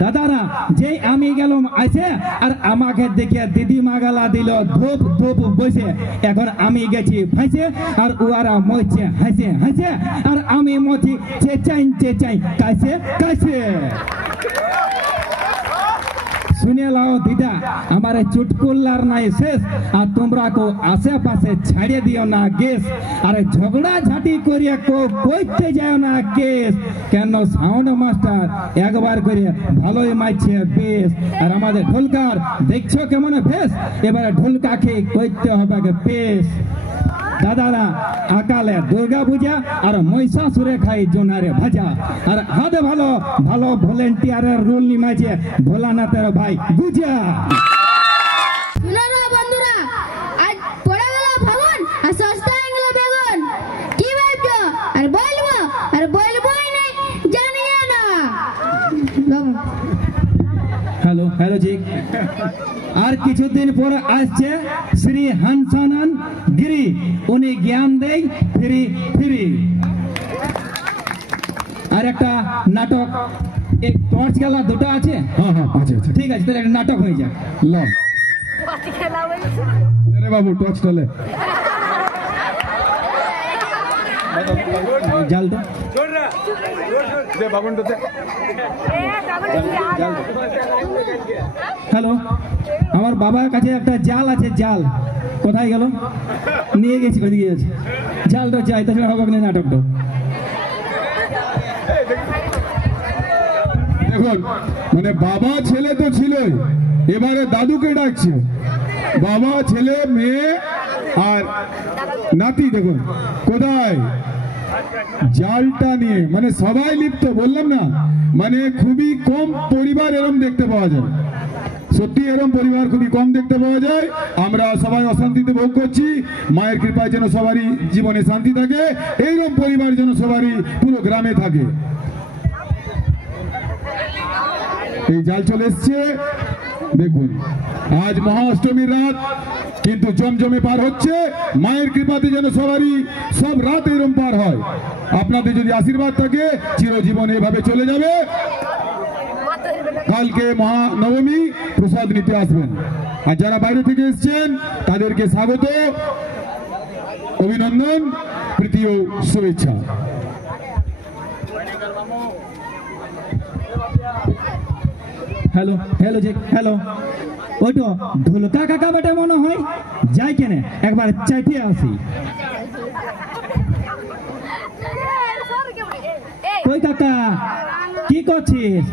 দাদারা যে আমি গেলাম আছে আর আমাকে দেখে দিদি মাগালা দিল ধূপ ধূপ বসে এখন আমি গেছি ফাঁসে আর উয়ারা মরছে হাসে হাসে আর আমি মরছি চেঁচাই কাছে কাছে শুনে লাও দিদা আমার চুটকুল্লার নাই শেষ আর তোমরা কো আশেপাশে ছাড়িয়ে দিও না গ্যাস আর ঝগড়া ঝাঁটি করিয়া কইতে যাও না কেস কেন সাউন্ড মাস্টার একবার করে ভালোই মারছে বেশ আর আমাদের ঢোলকার দেখছো কেমন বেশ এবারে ঢোলকাকে কইতে হবে পেশ দাদারা আকালে দুর্গা পূজা আর মহিষাসুরে খাই জোনারে ভাজা আর হাতে ভালো ভালো ভলেন্টিয়ারের রোল নিমাছে ভোলানাথের ভাই গুজা বন্ধুরা আজ পড়ে গেল ফাগুন আর সস্তা হয়ে গেল বেগুন কি ভাবছো আর বলবোই নাই জানিয়ে না হ্যালো হ্যালো জি আর কিছুদিন পর আসছে শ্রী হংসানন গিরি উনি জ্ঞান দেয় ফ্রি ফ্রি আর একটা নাটক এই টর্চ গেলা দুটো আছে হ্যাঁ হ্যাঁ আছে আছে ঠিক আছে তাহলে একটা নাটক হয়ে যাক ল রে বাবু টর্চ টলে জালটা হ্যালো আমার বাবার কাছে একটা জাল আছে জাল কোথায় গেল নিয়ে গেছি ওইদিকে গেছে জালটা চাই তাছাড়া হবে না নাটকটা দেখুন মানে বাবা ছেলে তো ছিলই এবারে দাদুকে ডাকছে বাবা ছেলে মেয়ে আর নাতি দেখুন কোথায় জালটা নিয়ে মানে সবাই লিপ্ত বললাম না মানে খুবই কম পরিবার এরম দেখতে পাওয়া যায় সত্যি এরম পরিবার খুবই কম দেখতে পাওয়া যায় আমরা সবাই অশান্তিতে ভোগ করছি মায়ের কৃপায় যেন সবারই জীবনে শান্তি থাকে এইরকম পরিবার যেন সবারই পুরো গ্রামে থাকে এই জাল চলে এসছে দেখুন আজ মহাষ্টমীর রাত কিন্তু জমজমে পার হচ্ছে মায়ের কৃপাতে যেন সবারই সব রাত এরকম পার হয় আপনাদের যদি আশীর্বাদ থাকে চিরজীবন এভাবে চলে যাবে কালকে মহানবমী প্রসাদ নিতে আসবেন আর যারা বাইরে থেকে এসছেন তাদেরকে স্বাগত অভিনন্দন প্রীতি ও শুভেচ্ছা হ্যালো হ্যালো জি হ্যালো ওই তো ঢোলকা কাকা বেটা মনে হয় যাই কেনে একবার চাইতে আসি কই কাকা কি করছিস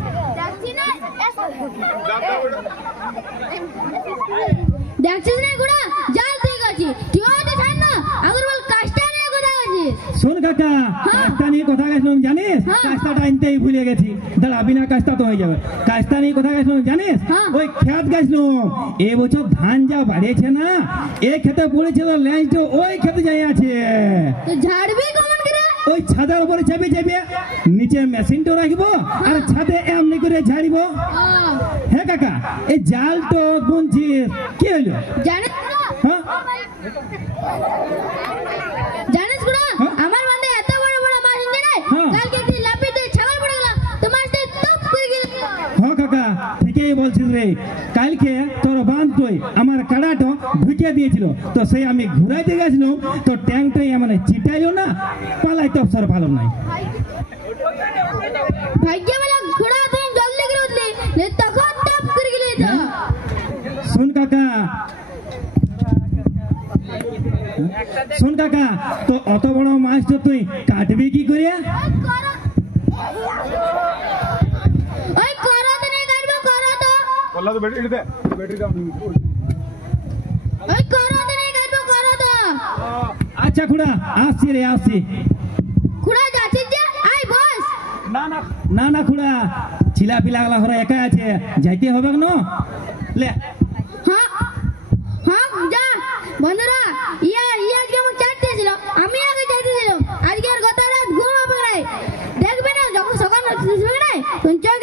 দেখছিস না গুড়া জাল ঠিক আছে তুই ওটা ছাড় না আগুর বল কাজটা নিয়ে কথা আছিস শোন কাকা কাজটা নিয়ে কথা গেছিলাম জানিস কাজটা আনতেই ভুলে গেছি দাঁড়া বিনা কাজটা তো হয়ে যাবে কাজটা নিয়ে কথা গেছিলাম জানিস ওই খেত গেছিলাম এবছর ধান যা বাড়িয়েছে না এই খেতে পড়েছিল ল্যান্ড ওই খেতে যাই আছে তো ঝাড়বি কেমন করে ওই ছাদের উপরে চেপে চেপে নিচে মেশিনটা রাখবো আর ছাদে এমনি করে ঝাড়িব হ্যাঁ কাকা এই জাল তো বুনছিস কি হলো জানিস হ্যাঁ জানিস গুড়া আমার মধ্যে এত বড় বড় মাছ ইঞ্জে নাই কালকে একটি লাফি দিয়ে ছাগল পড়ে গেল তো মাছটা টপ করে গেল হ্যাঁ কাকা ঠিকই বলছিস রে কালকে তোর বান্ধবই আমার কাড়াটা ঢুকিয়ে দিয়েছিল তো সেই আমি ঘুরাইতে গেছিলাম তো ট্যাঙ্কটাই মানে চিটাইলো না পালাই তো অবসর ভালো নাই ভাগ্য বলা ঘোড়া তুই জলদি করে উঠলি তখন টপ করে গেলি তো শোন কাকা শোন কাকা তো অত বড় মাছ তো তুই কাটবি কি করে ওই করো তো নেই কাটবো করো তো বললা তো ব্যাটারি দে ব্যাটারি দাও ওই করো তো নেই কাটবো করো তো আচ্ছা খুড়া আসছি রে আসছি খুড়া যাচ্ছিস যে আই বস না না খুড়া ছিলা পিলা গলা ঘরে একা আছে যাইতে হবে না লে হ্যাঁ হ্যাঁ যা বন্ধুরা ইয়া আজকে আমার চারটে ছিল আমি আগে চাইতেছিলাম আজকে আর গত রাত ঘুমাবো নাই দেখবে না যখন সকাল উঠবে না তুমি চোখ